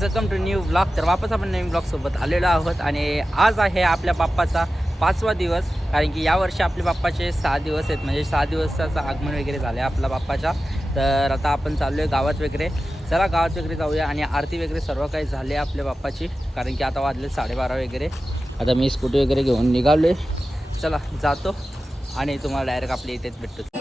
Welcome to new blog तर वापस आपण नवीन ब्लॉगसोबत आलेलो आहोत आणि आज आहे आपल्या बाप्पाचा पाचवा दिवस कारण की यावर्षी आपल्या बाप्पाचे सहा दिवस आहेत. म्हणजे सहा दिवसाचं आगमन वगैरे झालं आहे आपल्या बाप्पाच्या. तर आता आपण चाललो आहे गावात वगैरे. चला गावात वगैरे जाऊया आणि आरती वगैरे सर्व काही झाले आपल्या बाप्पाची कारण की आता वाजले साडेबारा वगैरे. आता मी स्कूटी वगैरे घेऊन निघालो आहे चला जातो आणि तुम्हाला डायरेक्ट आपल्या इथेच भेटतो.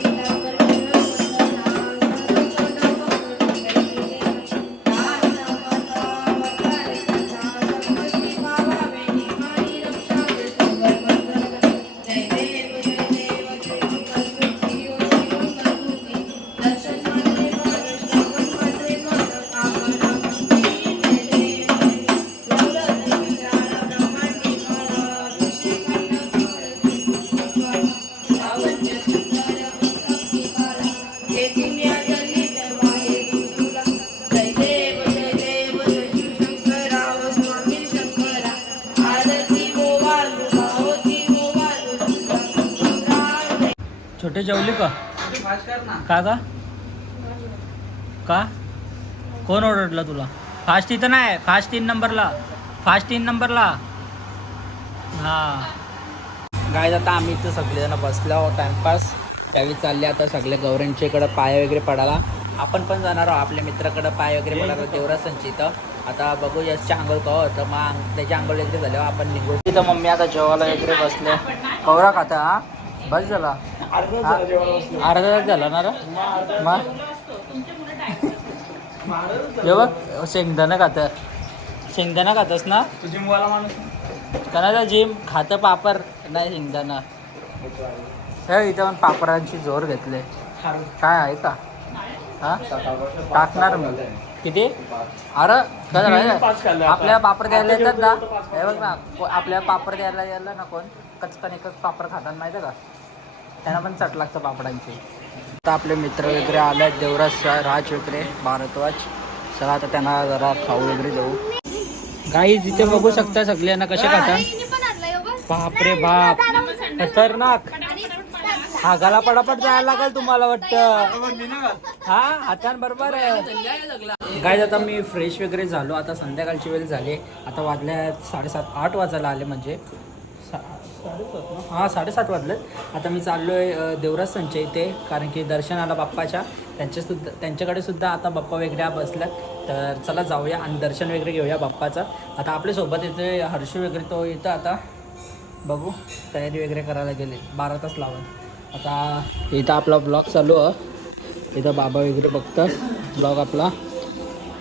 छोटे जेवली का? का का? का? कोण ओरडलं तुला? फास्ट इथं नाही फास्ट तीन नंबरला फास्ट तीन नंबरला. हां. गाय आता आम्ही इथं सगळेजण बसलो टाइमपास. त्यावेळी चालले आता सगळे गौऱ्यांच्या इकडं पाय वगैरे पडाला आपण पण जाणार आहोत आपल्या मित्राकडं पाय वगैरे पडाला देवरासांची इथं. आता बघू यशच्या आंघोळ कवा होतं. मग त्याची आंघोळ वगैरे झाल्यावर आपण निघू. तिथं मम्मी आता जेवायला वगैरे बसले. कवरा खाता हा? बस झाला? अर्धा तास झाला ना हे बघ शेंगदाणा खात शेंगदाणा खातस ना? कणाचा जिम खातं पापर नाही शेंगदाणा. हे इथं पण पापरांची जोर घेतले. काय आहे का? हा? टाकणार मी. किती? अरे काय झालं? पाच खाल्ले आता. आपल्या पापड द्यायला येतात ना? हे बघ ना को- आपल्या पापड द्यायला यायला ना कोण? कचकन एकच पापड खातात माहिती आहे का? त्यांना पण चट लागतं पापडांची. आता आपले मित्र वगैरे आले देवराज राज वगैरे भारद्वाज. चला आता त्यांना जरा खाऊ वगैरे देऊ. काही इथे बघू शकता सगळ्यांना कसे खातात. बापरे बाप. खतरनाक. हा गला पटापट जायला लागेल तुम्हाला वाटतं. हा हातान बरोबर आहे. काय आता मी फ्रेश वगैरे झालो. आता संध्याकाळची वेळ झाली. आता वाजल्या साडेसात आठ वाजायला आले म्हणजे. साडेसात ना? साडेसात वाजले आता मी चाललो आहे देवराज संचय इथे कारण की दर्शनाला बाप्पाच्या. त्यांच्यासुद्धा त्यांच्याकडे सुद्धा आता बाप्पा वेगळ्या बसल्यात. तर चला जाऊया आणि दर्शन वगैरे घेऊया बाप्पाचं. आता आपल्यासोबत येते हर्ष वगैरे तो येतं आता. बघू तयारी वगैरे करायला गेले. बारा तास लावून. आता इथं आपला ब्लॉग चालू आहे. इथं बाबा वगैरे बघतं ब्लॉग आपला.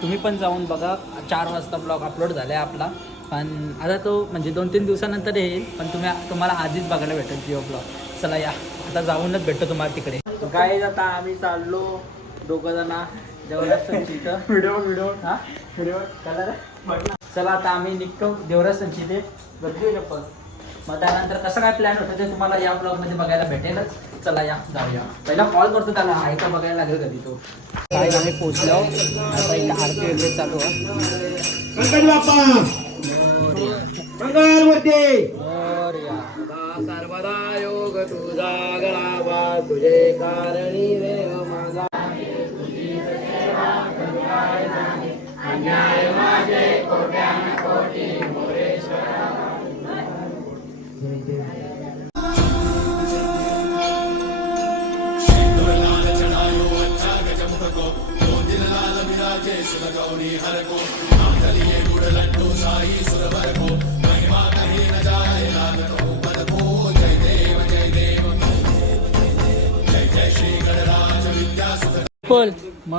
तुम्ही पण जाऊन बघा. चार वाजता ब्लॉग अपलोड झाला आहे आपला. पण आता तो म्हणजे दोन तीन दिवसानंतर येईल पण तुम्ही तुम्हाला आधीच बघायला भेटेल जिओ ब्लॉग. चला या आता जाऊनच भेटतो तुम्हाला तिकडे. काय आता आम्ही चाललो दोघं जण देवराज इथं व्हिडिओ व्हिडिओ. हा? व्हिडिओ. कलर? चला आता आम्ही निघतो देवराज संचिते चप्पल मग त्यानंतर कसं काय प्लॅन होतं ते तुम्हाला या ब्लॉगमध्ये बघायला भेटेलच. चला या जाऊया. पहिला कॉल करतो त्याला. आहे का बघायला लागेल कधी तो. काय आम्ही पोचलो आता इथं आरती वगैरे चालू आहे. गणपती सर्वदा योग तुझा गळावा तुझे कारणी देव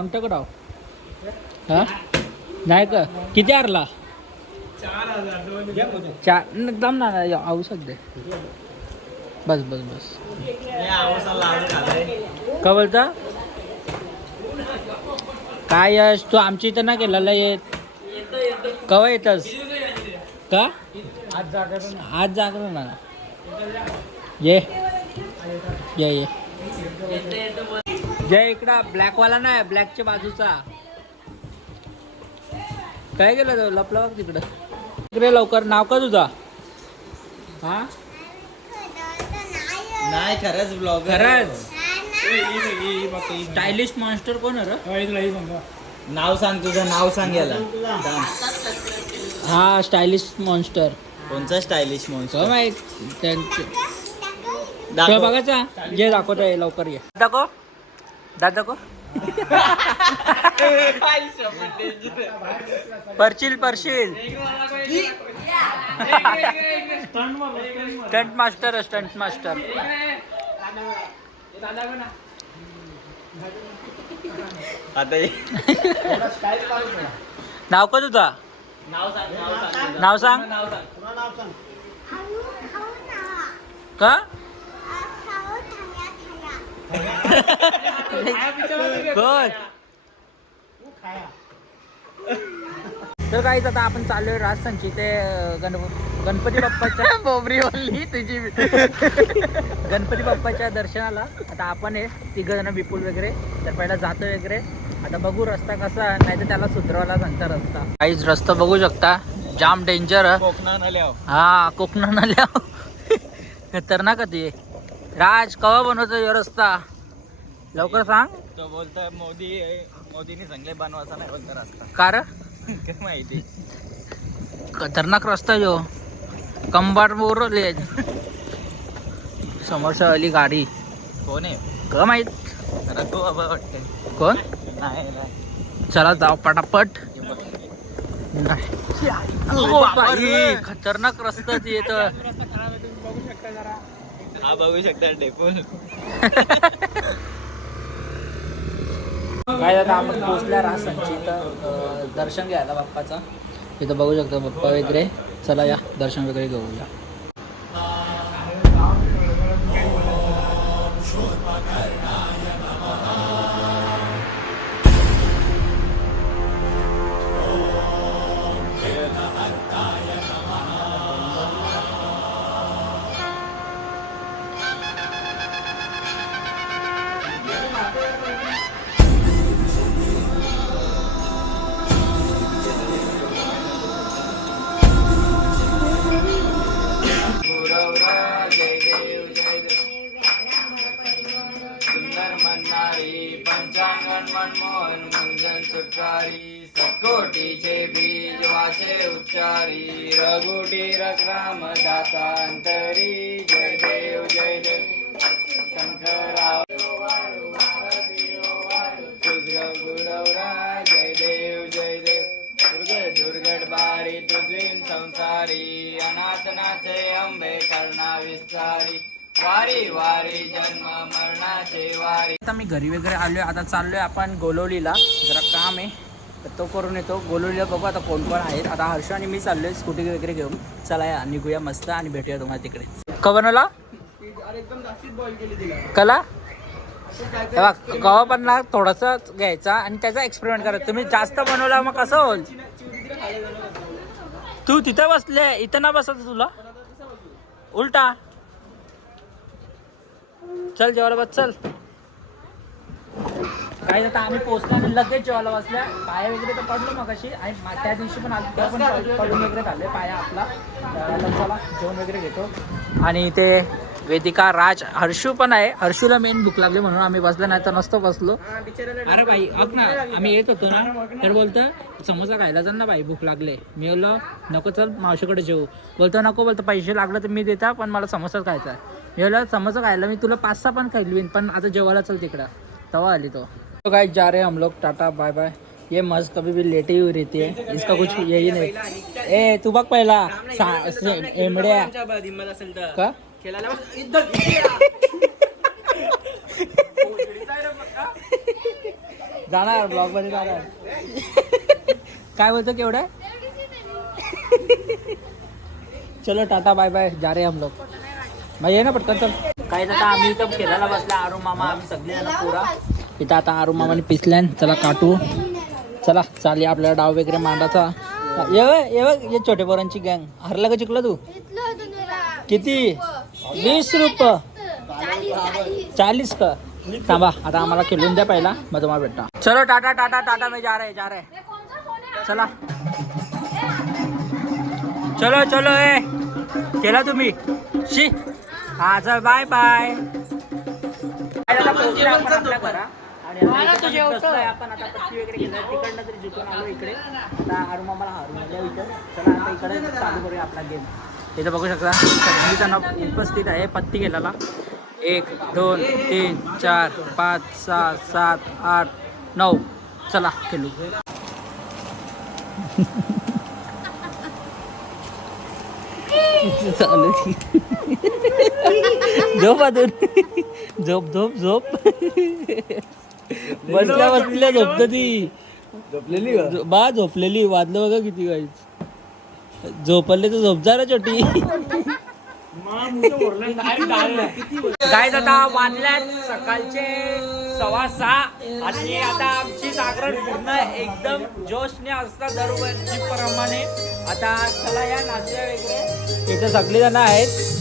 माझा बोल डाव हा? नाही का? किती आरला चार. एकदम ना औषध दे. बस बस बस. का बोलता? काय यश? तू आमच्या इथं ना केलेला येत. कवा येतस? का? आज आज जागरण ना ये. ये ये. जय इकडा ब्लॅक वाला नाही ब्लॅकच्या बाजूचा. काय गेलं तो? लपला बघ तिकडं. इकडे लवकर नाव का तुझा? हा? नाही खरंच ब्लॉग खरंच? स्टायलिश मास्टर कोण आहे रे? ही नाव सांग तुझं नाव सांग याला. सांग. हा स्टायलिश मॉन्स्टर कोणचा स्टायलिश मॉन्स्टर माहीत. त्यांचे. दाखव. बघायचा? जे दाखवतोय लवकर ये. दाखव. दाद दाखव परशील परशील स्टंट मास्टर स्टंट मास्टर आता नाव का तुझा? नाव सांग. का? कोण तर काहीच आता आपण चाललोय राजस्थानची. ते अं, गण गणपती बाप्पाच्या बोबरी बोलली तुझी. गणपती बाप्पाच्या दर्शनाला आता आपण आहे तिघ जण विपुल वगैरे तर पहिला जातो वगैरे. आता बघू रस्ता कसा नाही तर त्याला सुधरवायला सांगता रस्ता. काहीच रस्ता बघू शकता. जाम डेंजर आल्यावर. हा कोकणात आल्या खतरनाक ते. राज कवा बनवतो ह्यो रस्ता? लवकर सांग. तो बोलतोय मोदी मोदीने सांगले बनवायचा नाही बोलता रस्ता. कार काय माहिती. खतरनाक रस्ता यो. कंबाट बोरले समोरच्या आली गाडी. कोण आहे? क माहीत. रघु बाबा वाटते कोण? नाही नाही. चला जाऊ पटापट. हे बाई, खतरनाक रस्ता येत हा बघू शकता डेपूल काय आता आपण पोचल्या राजस्थानची तर दर्शन घ्यायला बाप्पाचं. इथं बघू शकतो बाप्पा वगैरे. चला या दर्शन वगैरे घेऊया. सुंदर ઉચ્ચારી સકોટી છે બીજ વાંચે ઉચ્ચારી. રઘુટી રકરામ દાતા અંતરી જય દેવ. જય દેવ શંકરાવ સંસારી. અનાથ નાથે અંબે કરના વિસ્તારી. वारी वारी जन्म मरणाचे वारी. आता मी घरी वगैरे आलोय आता चाललोय आपण गोलवलीला जरा काम आहे तर तो करून येतो. गोलवलीला बघू आता कोण कोण आहेत. आता हर्ष आणि मी चाललोय स्कूटी वगैरे घेऊन. चला या निघूया मस्त आणि भेटूया तुम्हाला तिकडे. कवनला? कला? हे बघ पण ना थोडासा घ्यायचा आणि त्याचा एक्सपेरिमेंट करा. तुम्ही जास्त बनवला मग कसं होईल? तू तिथं बसले इथं ना बसत तुला? उलटा. चल जेवायला बस चल. काय आता आम्ही पोहोचलो आणि लगेच जेवायला बसल्या. पाया वगैरे तर पडलो मग अशी आणि मा- त्या दिवशी पण आलो तेव्हा पण पड- पडून वगैरे झाले. पाया आपला. त्यावेळेला चला जेवण वगैरे घेतो. आणि ते वेदिका राज हर्षू पण आहे. हर्षूला मेन भूक लागली म्हणून आम्ही बसलो नाही तर नसतो बसलो. अरे भाई अक ना. आम्ही येत होतो ना. तर बोलतं समोसा खायला चल ना भाई भूक लागले. मी बोललो नको चल मावशीकडे जेवू बोलतो नको बोलतो. पैसे लागलं तर मी देता पण मला समोसाच खायचा आहे. याला समज खायला मी तुला पाच सहा पण खाईल पण आता जेवायला चल तिकडं. तेव्हा आली तो. तो काय जा रे हम लोग. टाटा बाय बाय ये मस्त कभी भी लेटी हुई रहती है. इसका कुछ यही नहीं. ए तू बघ पहिला. एमड्या. का? जाणार ब्लॉगमध्ये जाणार. काय बोलतो केवढं? चलो टाटा बाय बाय जा रे हम लोग. मग ये ना पटकन चल। काय आता आम्ही इथं फिरायला बसला अरुण मामा आम्ही सगळे जण पुरा. इथं आता अरुण मामाने पिसल्यान चला काटू. चला चालली आपल्याला डाव वगैरे मांडाचा ये ये छोटे पोरांची गँग हरला का चिकला तू? किती? वीस रुपये. चालीस का? थांबा आता आम्हाला खेळून द्या पहिला मग तुम्हाला भेटता. चलो टाटा टाटा टाटा मी जा रहे जा रहे चला. चलो चलो ए. केला तुम्ही? शी. हा चल बाय बाय घरा आणि आपण आता पत्ती वगैरे केलं तिकडनं तरी जिंकून आलो इकडे. आता हारून आम्हाला हारून आल्या इथं. चला आता इकडे चालू करूया आपला गेम इथं बघू शकता. सगळी जण उपस्थित आहे पत्ती केलेला एक दोन तीन चार पाच सहा सात आठ नऊ. चला खेळू. चालू झोप अजून. झोप झोप झोप. बसल्या बसल्या झोपत ती. झोपलेली बा झोपलेली. वाजलं बघा किती गाईच झोपले तर झोप जा रे छोटी. काय आता वाजल्यात सकाळचे सव्वा सहा. आणि आता आमची जागरण पूर्ण एकदम जोशने असतात दरवर्षी प्रमाणे आता चला या नाचूया वगैरे. इथे सगळी जण आहेत.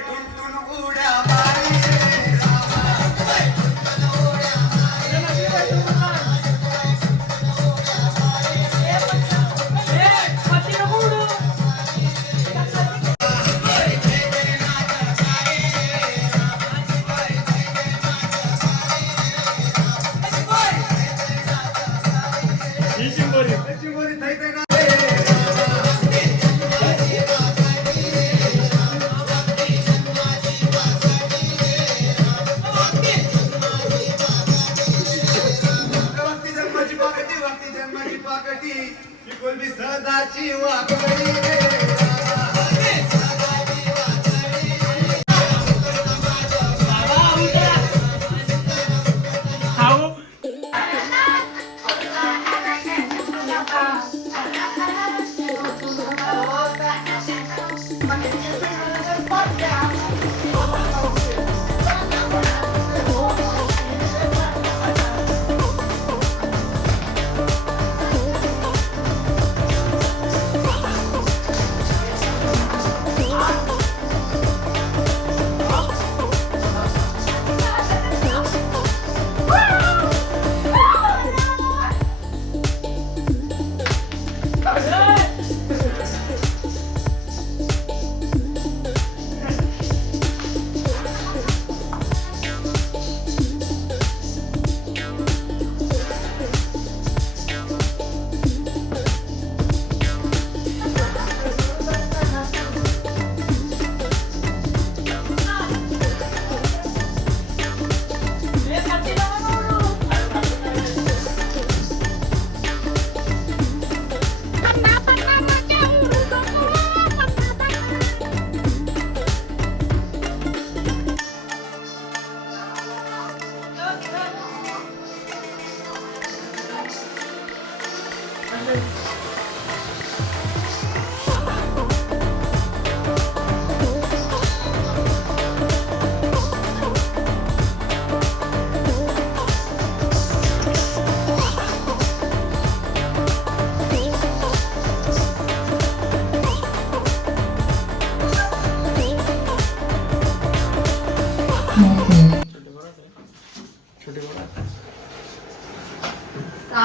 झंझुटी बाय Brasil, a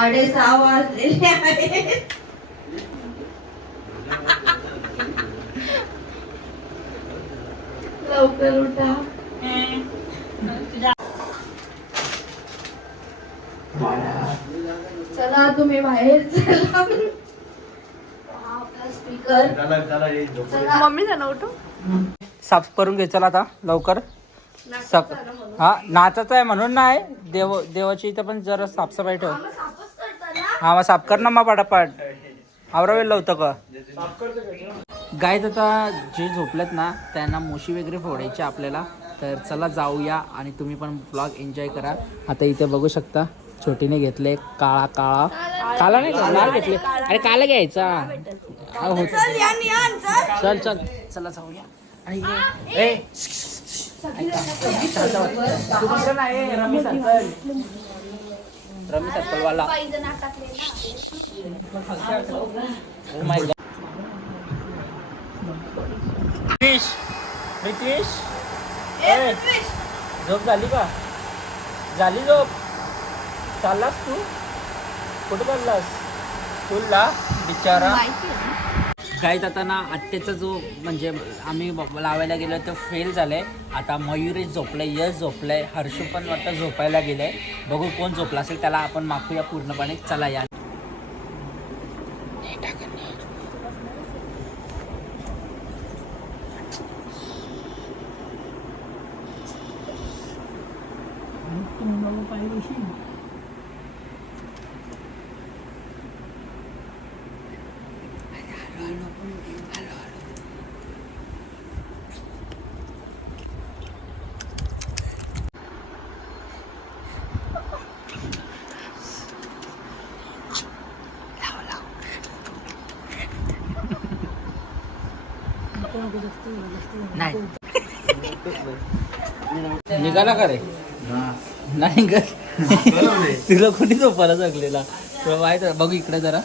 साडेसहा वाजलेले आहेत लवकर उठा. चला तुम्ही बाहेर चला. स्पीकर. मम्मी जाणं उठू. साफ करून घे चला आता लवकर. सक हा नाचाचं आहे म्हणून नाही देव देवाची इथं पण जरा साफसफाई ठेव. हा मग साफ कर ना मग पाटापाट. आवरा वेळ लावतं का? गायत आता जे झोपलेत ना त्यांना मोशी वगैरे फोडायची आपल्याला. तर चला जाऊया आणि तुम्ही पण ब्लॉग एन्जॉय करा. आता इथे बघू शकता छोटीने घेतले काळा काळा. काला नाही का? लाल घेतले. अरे काला घ्यायचा. हा. चल चल. चला जाऊया. आणि ए तू कसं नाही रमी सर्कल रमी सर्कल वाला oh my god fish fish झोप झाली का? झाली झोप. चाललास तू? कुठे चाललास? स्कूलला बिचारा. काहीच आता ना आत्याचा जो म्हणजे आम्ही लावायला गेलो तर फेल झालं आहे आता मयूरी झोपलं आहे यश झोपलं आहे हर्षू पण वाटतं झोपायला गेलं आहे बघू कोण झोपला असेल त्याला आपण मागूया पूर्णपणे. चला या. नाही. निघाला का रे? नाही ग. तुला कोणी झोपायला जगलेला तुला माहीत? बघू इकडे जरा.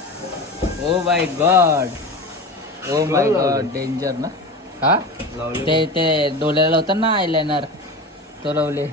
ओ my god. Oh my god. Danger ना? हा? ते ते डोळ्याला होतं ना आयलायनर. तो लावले.